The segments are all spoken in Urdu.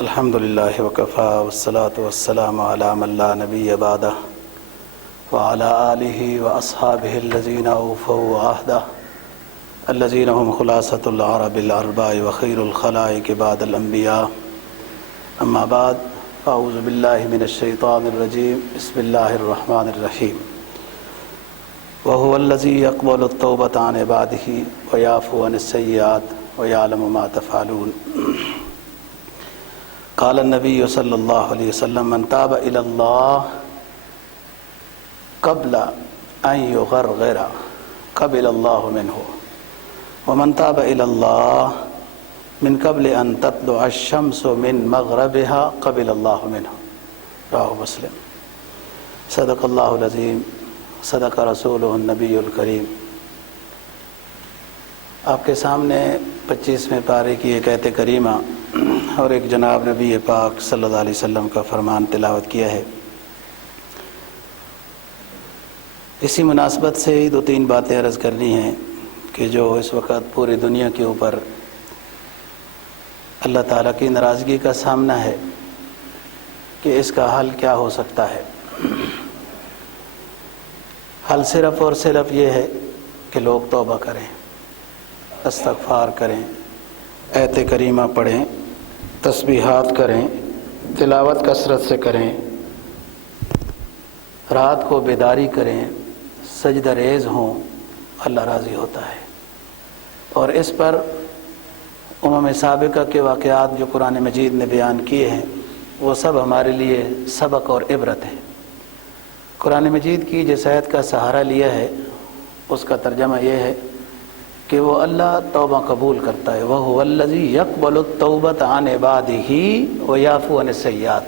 الحمدللہ وکفا والصلاة والسلام علی من لا نبی بعدہ وعلی آلہ واصحابہ الذین اوفوا عہدہ الذین هم خلاصۃ العرب الارباء وخیر الخلائق بعد الانبیاء اما بعد فاعوذ باللہ من الشیطان الرجیم بسم اللہ الرحمن الرحیم وهو الذی یقبل التوبۃ عن عبادہ ویعفو عن السیئات ویعلم ما تفعلون قال النبی صلی اللہ علیہ وسلم من تاب الی اللہ قبل ان یغرغر قبل اللہ منہ ومن تاب الی اللہ من قبل ان تطلع الشمس من مغربها قبل اللہ منہ رواہ مسلم۔ صدق اللہ العظیم صدق رسولہ النبی الکریم۔ آپ کے سامنے 25ویں پارے کی ایک آیت کریمہ اور ایک جناب نبی پاک صلی اللہ علیہ وسلم کا فرمان تلاوت کیا ہے۔ اسی مناسبت سے ہی 2-3 باتیں عرض کرنی ہیں کہ جو اس وقت پوری دنیا کے اوپر اللہ تعالیٰ کی ناراضگی کا سامنا ہے کہ اس کا حل کیا ہو سکتا ہے۔ حل صرف اور صرف یہ ہے کہ لوگ توبہ کریں، استغفار کریں، آیت کریمہ پڑھیں، تسبیحات کریں، تلاوت کثرت سے کریں، رات کو بیداری کریں، سجدہ ریز ہوں، اللہ راضی ہوتا ہے۔ اور اس پر امم سابقہ کے واقعات جو قرآن مجید نے بیان کیے ہیں وہ سب ہمارے لیے سبق اور عبرت ہے۔ قرآن مجید کی جس آیت کا سہارا لیا ہے اس کا ترجمہ یہ ہے کہ وہ اللہ توبہ قبول کرتا ہے۔ وَهُوَ الَّذِي يَقْبَلُ التَّوْبَةَ عَنْ عِبَادِهِ وَيَعْفُو عَنِ السَّيِّئَاتِ۔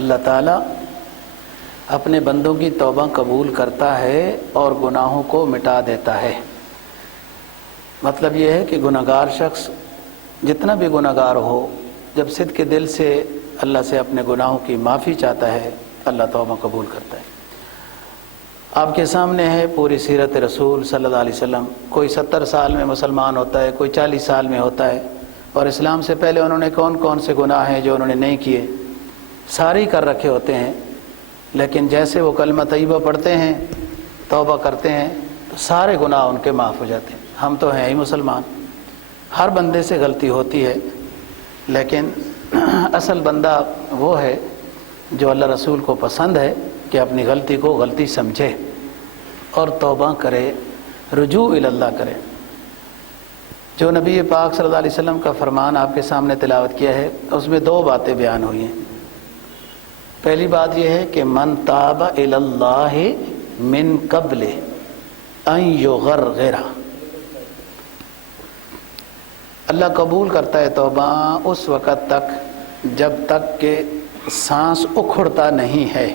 اللہ تعالیٰ اپنے بندوں کی توبہ قبول کرتا ہے اور گناہوں کو مٹا دیتا ہے۔ مطلب یہ ہے کہ گناہگار شخص جتنا بھی گناہگار ہو جب صدق کے دل سے اللہ سے اپنے گناہوں کی معافی چاہتا ہے اللہ توبہ قبول کرتا ہے۔ آپ کے سامنے ہے پوری سیرت رسول صلی اللہ علیہ وسلم۔ کوئی 70 سال میں مسلمان ہوتا ہے، کوئی 40 سال میں ہوتا ہے، اور اسلام سے پہلے انہوں نے کون کون سے گناہ ہیں جو انہوں نے نہیں کیے سارے کر رکھے ہوتے ہیں، لیکن جیسے وہ کلمہ طیبہ پڑھتے ہیں، توبہ کرتے ہیں تو سارے گناہ ان کے معاف ہو جاتے ہیں۔ ہم تو ہیں ہی مسلمان، ہر بندے سے غلطی ہوتی ہے، لیکن اصل بندہ وہ ہے جو اللہ رسول کو پسند ہے کہ اپنی غلطی کو غلطی سمجھے اور توبہ کرے، رجوع الی اللہ کرے۔ جو نبی پاک صلی اللہ علیہ وسلم کا فرمان آپ کے سامنے تلاوت کیا ہے اس میں 2 باتیں بیان ہوئی ہیں۔ پہلی بات یہ ہے کہ من تاب الی اللہ من قبل ان یغرغر، اللہ قبول کرتا ہے توبہ اس وقت تک جب تک کہ سانس اکھڑتا نہیں ہے،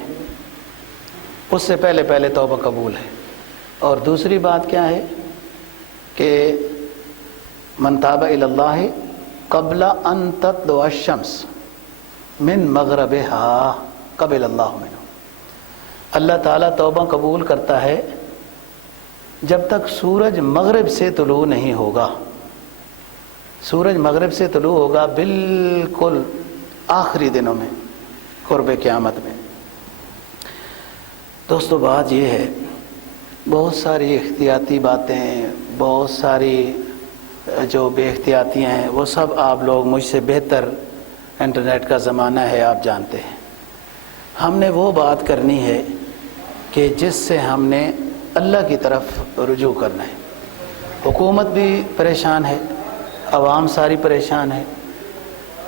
اس سے پہلے پہلے توبہ قبول ہے۔ اور دوسری بات کیا ہے کہ من تاب الی اللہ قبل ان تطلع الشمس من مغربها قبل اللہ منہ۔ اللہ تعالیٰ توبہ قبول کرتا ہے جب تک سورج مغرب سے طلوع نہیں ہوگا۔ سورج مغرب سے طلوع ہوگا بالکل آخری دنوں میں، قرب قیامت میں۔ دوستو بات یہ ہے، بہت ساری احتیاطی باتیں، بہت ساری جو بے احتیاطیاں ہیں وہ سب آپ لوگ مجھ سے بہتر، انٹرنیٹ کا زمانہ ہے آپ جانتے ہیں۔ ہم نے وہ بات کرنی ہے کہ جس سے ہم نے اللہ کی طرف رجوع کرنا ہے۔ حکومت بھی پریشان ہے، عوام ساری پریشان ہے،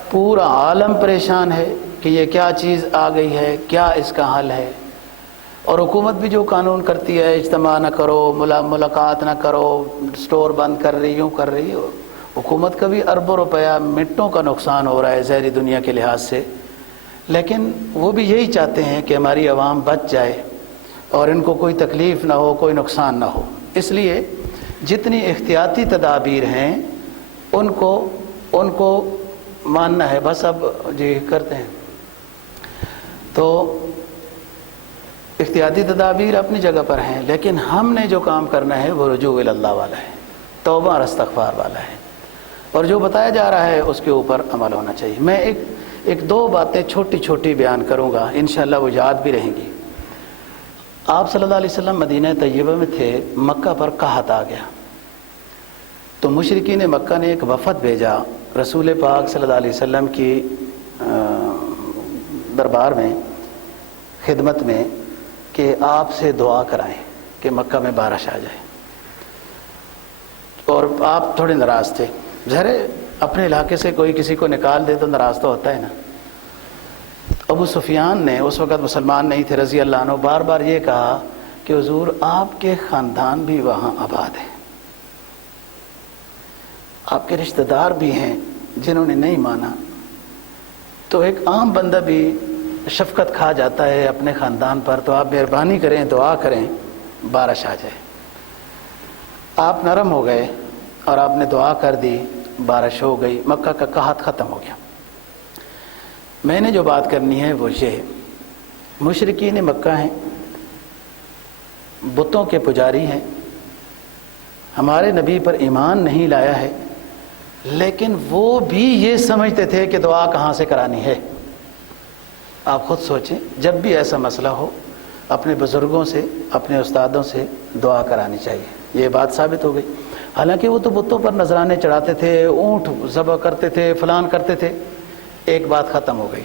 پورا عالم پریشان ہے کہ یہ کیا چیز آ گئی ہے، کیا اس کا حل ہے۔ اور حکومت بھی جو قانون کرتی ہے، اجتماع نہ کرو، ملاقات نہ کرو، سٹور بند کر رہی، یوں کر رہی، حکومت کا بھی اربوں روپیہ منٹوں کا نقصان ہو رہا ہے ظاہری دنیا کے لحاظ سے، لیکن وہ بھی یہی چاہتے ہیں کہ ہماری عوام بچ جائے اور ان کو کوئی تکلیف نہ ہو، کوئی نقصان نہ ہو۔ اس لیے جتنی احتیاطی تدابیر ہیں ان کو ماننا ہے۔ بس اب جی کرتے ہیں تو احتیاطی تدابیر اپنی جگہ پر ہیں، لیکن ہم نے جو کام کرنا ہے وہ رجوع الی اللہ والا ہے، توبہ اور استغفار والا ہے۔ اور جو بتایا جا رہا ہے اس کے اوپر عمل ہونا چاہیے۔ میں ایک دو باتیں چھوٹی چھوٹی بیان کروں گا، انشاءاللہ وہ یاد بھی رہیں گی۔ آپ صلی اللہ علیہ وسلم مدینہ طیبہ میں تھے، مکہ پر قحط آ گیا، تو مشرکین مکہ نے ایک وفد بھیجا رسول پاک صلی اللہ علیہ وسلم کی دربار میں، خدمت میں، کہ آپ سے دعا کرائیں کہ مکہ میں بارش آ جائے۔ اور آپ تھوڑے ناراض تھے، ظاہر ہے اپنے علاقے سے کوئی کسی کو نکال دے تو ناراض تو ہوتا ہے نا۔ ابو سفیان نے، اس وقت مسلمان نہیں تھے، رضی اللہ عنہ، بار بار یہ کہا کہ حضور آپ کے خاندان بھی وہاں آباد ہے، آپ کے رشتہ دار بھی ہیں جنہوں نے نہیں مانا، تو ایک عام بندہ بھی شفقت کھا جاتا ہے اپنے خاندان پر، تو آپ مہربانی کریں، دعا کریں بارش آ جائے۔ آپ نرم ہو گئے اور آپ نے دعا کر دی، بارش ہو گئی، مکہ کا قحط ختم ہو گیا۔ میں نے جو بات کرنی ہے وہ یہ، مشرکین مکہ ہیں، بتوں کے پجاری ہیں، ہمارے نبی پر ایمان نہیں لایا ہے، لیکن وہ بھی یہ سمجھتے تھے کہ دعا کہاں سے کرانی ہے۔ آپ خود سوچیں، جب بھی ایسا مسئلہ ہو اپنے بزرگوں سے، اپنے استادوں سے دعا کرانی چاہیے۔ یہ بات ثابت ہو گئی۔ حالانکہ وہ تو بتوں پر نذرانے چڑھاتے تھے، اونٹ ذبح کرتے تھے، فلان کرتے تھے، ایک بات ختم ہو گئی۔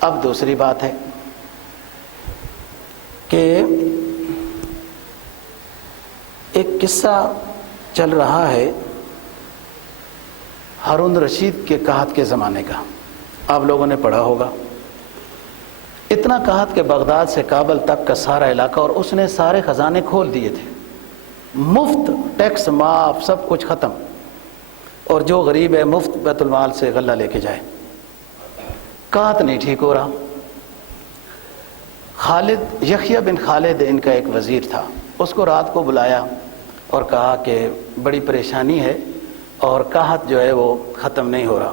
اب دوسری بات ہے کہ ایک قصہ چل رہا ہے ہارون رشید کے قحط کے زمانے کا، آپ لوگوں نے پڑھا ہوگا۔ اتنا قحط کہ بغداد سے کابل تک کا سارا علاقہ، اور اس نے سارے خزانے کھول دیے تھے، مفت ٹیکس معاف، سب کچھ ختم، اور جو غریب ہے مفت بیت المال سے غلہ لے کے جائے۔ قحط نہیں ٹھیک ہو رہا۔ خالد، یحییٰ بن خالد ان کا ایک وزیر تھا، اس کو رات کو بلایا اور کہا کہ بڑی پریشانی ہے اور قحط جو ہے وہ ختم نہیں ہو رہا،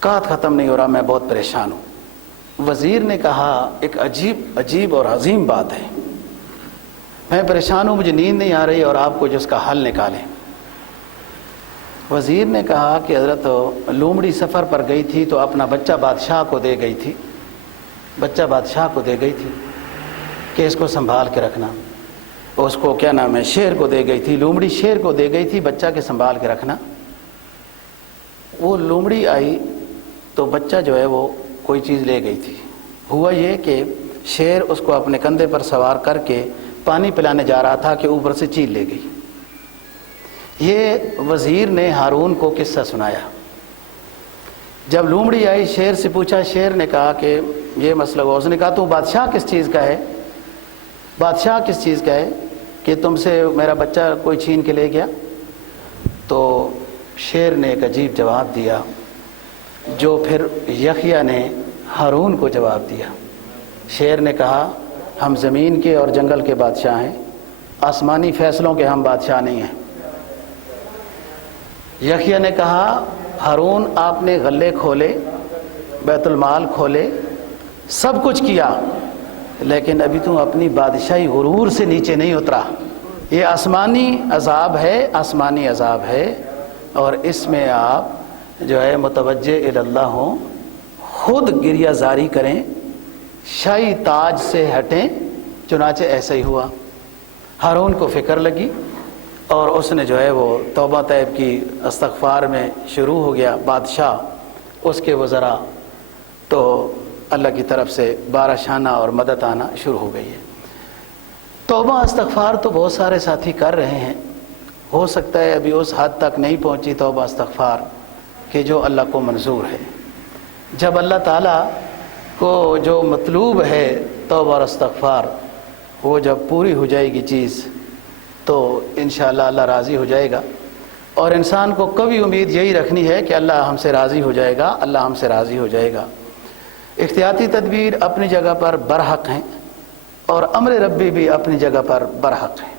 قحط ختم نہیں ہو رہا، میں بہت پریشان ہوں۔ وزیر نے کہا ایک عجیب اور عظیم بات ہے، میں پریشان ہوں، مجھے نیند نہیں آ رہی، اور آپ کو جو اس کا حل نکالیں۔ وزیر نے کہا کہ حضرت لومڑی سفر پر گئی تھی تو اپنا بچہ بادشاہ کو دے گئی تھی، بچہ بادشاہ کو دے گئی تھی کہ اس کو سنبھال کے رکھنا، اس کو کیا نام ہے، شیر کو دے گئی تھی، لومڑی شیر کو دے گئی تھی بچہ کے سنبھال کے رکھنا۔ وہ لومڑی آئی تو بچہ جو ہے وہ کوئی چیز لے گئی تھی۔ ہوا یہ کہ شیر اس کو اپنے کندھے پر سوار کر کے پانی پلانے جا رہا تھا کہ اوپر سے چیل لے گئی۔ یہ وزیر نے ہارون کو قصہ سنایا۔ جب لومڑی آئی، شیر سے پوچھا، شیر نے کہا کہ یہ مسئلہ ہوا۔ اس نے کہا تو بادشاہ کس چیز کا ہے، بادشاہ کس چیز کا ہے کہ تم سے میرا بچہ کوئی چھین کے لے گیا؟ تو شیر نے ایک عجیب جواب دیا جو پھر یحییٰ نے ہارون کو جواب دیا۔ شیر نے کہا ہم زمین کے اور جنگل کے بادشاہ ہیں، آسمانی فیصلوں کے ہم بادشاہ نہیں ہیں۔ یحییٰ نے کہا ہارون آپ نے غلے کھولے، بیت المال کھولے، سب کچھ کیا، لیکن ابھی تم اپنی بادشاہی غرور سے نیچے نہیں اترا۔ یہ آسمانی عذاب ہے، آسمانی عذاب ہے، اور اس میں آپ جو ہے متوجہ اللہ ہوں، خود گریہ زاری کریں، شاہی تاج سے ہٹیں۔ چنانچہ ایسا ہی ہوا، ہارون کو فکر لگی اور اس نے جو ہے وہ توبہ طیب کی، استغفار میں شروع ہو گیا۔ بادشاہ، اس کے وزراء، تو اللہ کی طرف سے بارش آنا اور مدد آنا شروع ہو گئی ہے۔ توبہ استغفار تو بہت سارے ساتھی کر رہے ہیں، ہو سکتا ہے ابھی اس حد تک نہیں پہنچی توبہ استغفار کہ جو اللہ کو منظور ہے۔ جب اللہ تعالیٰ کو جو مطلوب ہے توبہ اور استغفار، وہ جب پوری ہو جائے گی چیز تو انشاءاللہ اللہ راضی ہو جائے گا۔ اور انسان کو کبھی امید یہی رکھنی ہے کہ اللہ ہم سے راضی ہو جائے گا، اللہ ہم سے راضی ہو جائے گا۔ احتیاطی تدبیر اپنی جگہ پر برحق ہیں، اور امر ربی بھی اپنی جگہ پر برحق ہیں،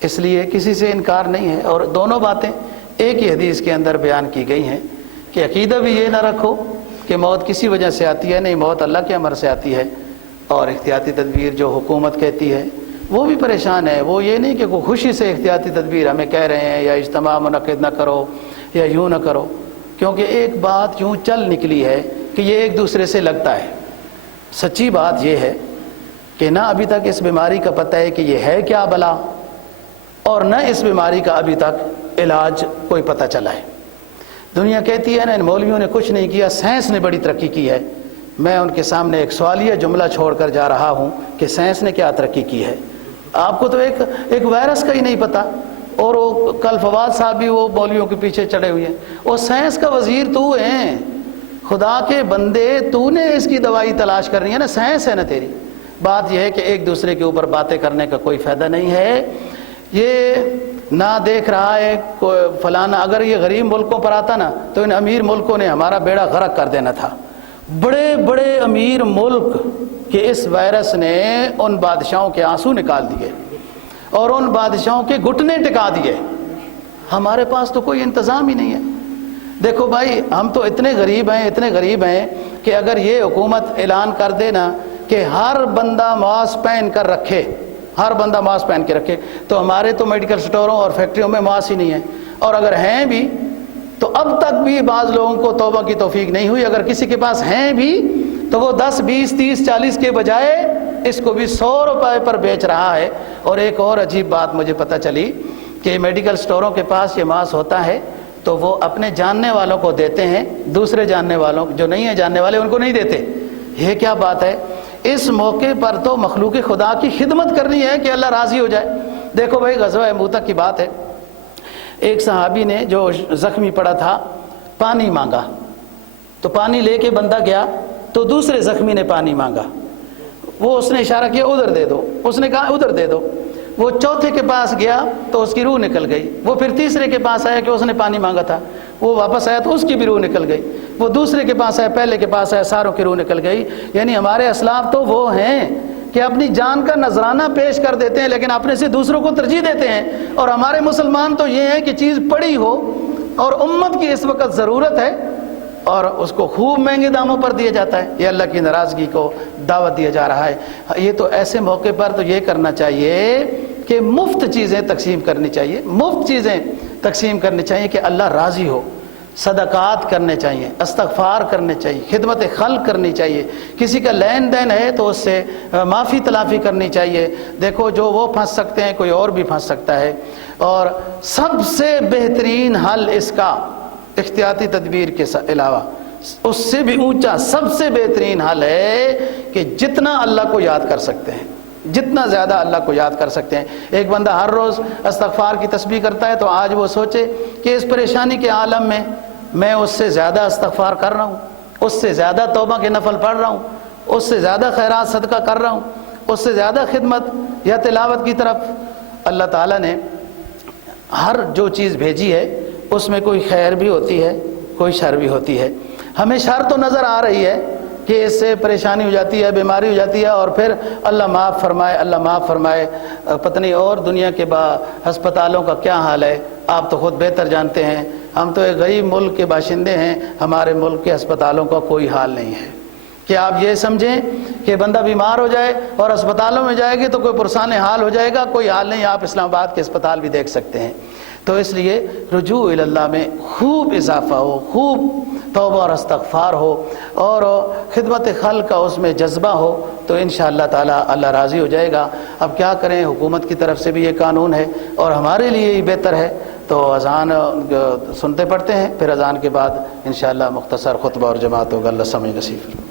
اس لیے کسی سے انکار نہیں ہے۔ اور دونوں باتیں ایک ہی حدیث کے اندر بیان کی گئی ہیں کہ عقیدہ بھی یہ نہ رکھو کہ موت کسی وجہ سے آتی ہے، نہیں، موت اللہ کے امر سے آتی ہے۔ اور احتیاطی تدبیر جو حکومت کہتی ہے، وہ بھی پریشان ہے. وہ یہ نہیں کہ کوئی خوشی سے احتیاطی تدبیر ہمیں کہہ رہے ہیں یا اجتماع منعقد نہ کرو یا یوں نہ کرو، کیونکہ ایک بات یوں چل نکلی ہے کہ یہ ایک دوسرے سے لگتا ہے. سچی بات یہ ہے کہ نہ ابھی تک اس بیماری کا پتہ ہے کہ یہ ہے کیا بلا، اور نہ اس بیماری کا ابھی تک علاج کوئی پتہ چلا ہے. دنیا کہتی ہے نا ان مولویوں نے کچھ نہیں کیا، سائنس نے بڑی ترقی کی ہے. میں ان کے سامنے ایک سوالیہ جملہ چھوڑ کر جا رہا ہوں کہ سائنس نے کیا ترقی کی ہے. آپ کو تو ایک وائرس کا ہی نہیں پتہ، اور وہ کل فواد صاحب بھی وہ مولویوں کے پیچھے چڑھے ہوئے ہیں. وہ سائنس کا وزیر تو ہے، خدا کے بندے، تو نے اس کی دوائی تلاش کرنی ہے نا، سائنس ہے نا تیری. بات یہ ہے کہ ایک دوسرے کے اوپر باتیں کرنے کا کوئی فائدہ نہیں ہے. یہ نہ دیکھ رہا ہے فلانا، اگر یہ غریب ملکوں پر آتا نا تو ان امیر ملکوں نے ہمارا بیڑا غرق کر دینا تھا. بڑے بڑے امیر ملک کہ اس وائرس نے ان بادشاہوں کے آنسو نکال دیے اور ان بادشاہوں کے گھٹنے ٹکا دیے. ہمارے پاس تو کوئی انتظام ہی نہیں ہے. دیکھو بھائی، ہم تو اتنے غریب ہیں کہ اگر یہ حکومت اعلان کر دے نا کہ ہر بندہ ماسک پہن کر رکھے، ہر بندہ ماسک پہن کے رکھے، تو ہمارے تو میڈیکل سٹوروں اور فیکٹریوں میں ماسک ہی نہیں ہے. اور اگر ہیں بھی تو اب تک بھی بعض لوگوں کو توبہ کی توفیق نہیں ہوئی. اگر کسی کے پاس ہیں بھی تو وہ 10 20 30 40 کے بجائے اس کو بھی 100 روپے پر بیچ رہا ہے. اور ایک اور عجیب بات مجھے پتہ چلی کہ میڈیکل سٹوروں کے پاس یہ ماسک ہوتا ہے تو وہ اپنے جاننے والوں کو دیتے ہیں، دوسرے جاننے والوں جو نہیں ہیں جاننے والے ان کو نہیں دیتے. یہ کیا بات ہے؟ اس موقع پر تو مخلوق خدا کی خدمت کرنی ہے کہ اللہ راضی ہو جائے. دیکھو بھائی، غزوہ موتہ کی بات ہے. ایک صحابی نے جو زخمی پڑا تھا پانی مانگا، تو پانی لے کے بندہ گیا تو دوسرے زخمی نے پانی مانگا. وہ اس نے اشارہ کیا ادھر دے دو، اس نے کہا ادھر دے دو. وہ چوتھے کے پاس گیا تو اس کی روح نکل گئی. وہ پھر تیسرے کے پاس آیا کہ اس نے پانی مانگا تھا، وہ واپس آیا تو اس کی بھی روح نکل گئی. وہ دوسرے کے پاس آیا، پہلے کے پاس آیا، ساروں کی روح نکل گئی. یعنی ہمارے اسلاف تو وہ ہیں کہ اپنی جان کا نذرانہ پیش کر دیتے ہیں لیکن اپنے سے دوسروں کو ترجیح دیتے ہیں. اور ہمارے مسلمان تو یہ ہے کہ چیز پڑی ہو اور امت کی اس وقت ضرورت ہے اور اس کو خوب مہنگے داموں پر دیا جاتا ہے. یہ اللہ کی ناراضگی کو دعوت دیا جا رہا ہے. یہ تو ایسے موقع پر تو یہ کرنا چاہیے کہ مفت چیزیں تقسیم کرنی چاہیے، مفت چیزیں تقسیم کرنی چاہیے کہ اللہ راضی ہو. صدقات کرنے چاہیے، استغفار کرنے چاہیے، خدمت خلق کرنی چاہیے. کسی کا لین دین ہے تو اس سے معافی تلافی کرنی چاہیے. دیکھو جو وہ پھنس سکتے ہیں کوئی اور بھی پھنس سکتا ہے. اور سب سے بہترین حل اس کا احتیاطی تدبیر کے علاوہ اس سے بھی اونچا سب سے بہترین حل ہے کہ جتنا اللہ کو یاد کر سکتے ہیں، جتنا زیادہ اللہ کو یاد کر سکتے ہیں. ایک بندہ ہر روز استغفار کی تسبیح کرتا ہے تو آج وہ سوچے کہ اس پریشانی کے عالم میں اس سے زیادہ استغفار کر رہا ہوں، اس سے زیادہ توبہ کے نفل پڑھ رہا ہوں، اس سے زیادہ خیرات صدقہ کر رہا ہوں، اس سے زیادہ خدمت یا تلاوت کی طرف. اللہ تعالیٰ نے ہر جو چیز بھیجی ہے اس میں کوئی خیر بھی ہوتی ہے، کوئی شر بھی ہوتی ہے. ہمیں شر تو نظر آ رہی ہے کہ اس سے پریشانی ہو جاتی ہے، بیماری ہو جاتی ہے، اور پھر اللہ معاف فرمائے، اللہ معاف فرمائے. پتہ نہیں اور دنیا کے ہسپتالوں کا کیا حال ہے، آپ تو خود بہتر جانتے ہیں. ہم تو ایک غریب ملک کے باشندے ہیں، ہمارے ملک کے ہسپتالوں کا کوئی حال نہیں ہے. کہ آپ یہ سمجھیں کہ بندہ بیمار ہو جائے اور ہسپتالوں میں جائے گی تو کوئی پرسان حال ہو جائے گا، کوئی حال نہیں. آپ اسلام آباد کے اسپتال بھی دیکھ سکتے ہیں. تو اس لیے رجوع اللہ میں خوب اضافہ ہو، خوب توبہ اور استغفار ہو اور خدمت خلق کا اس میں جذبہ ہو تو انشاءاللہ تعالی اللہ راضی ہو جائے گا. اب کیا کریں، حکومت کی طرف سے بھی یہ قانون ہے اور ہمارے لیے ہی بہتر ہے. تو اذان سنتے پڑھتے ہیں، پھر اذان کے بعد انشاءاللہ مختصر خطبہ اور جماعت ہوگا. اللہ سمجھ نصیب.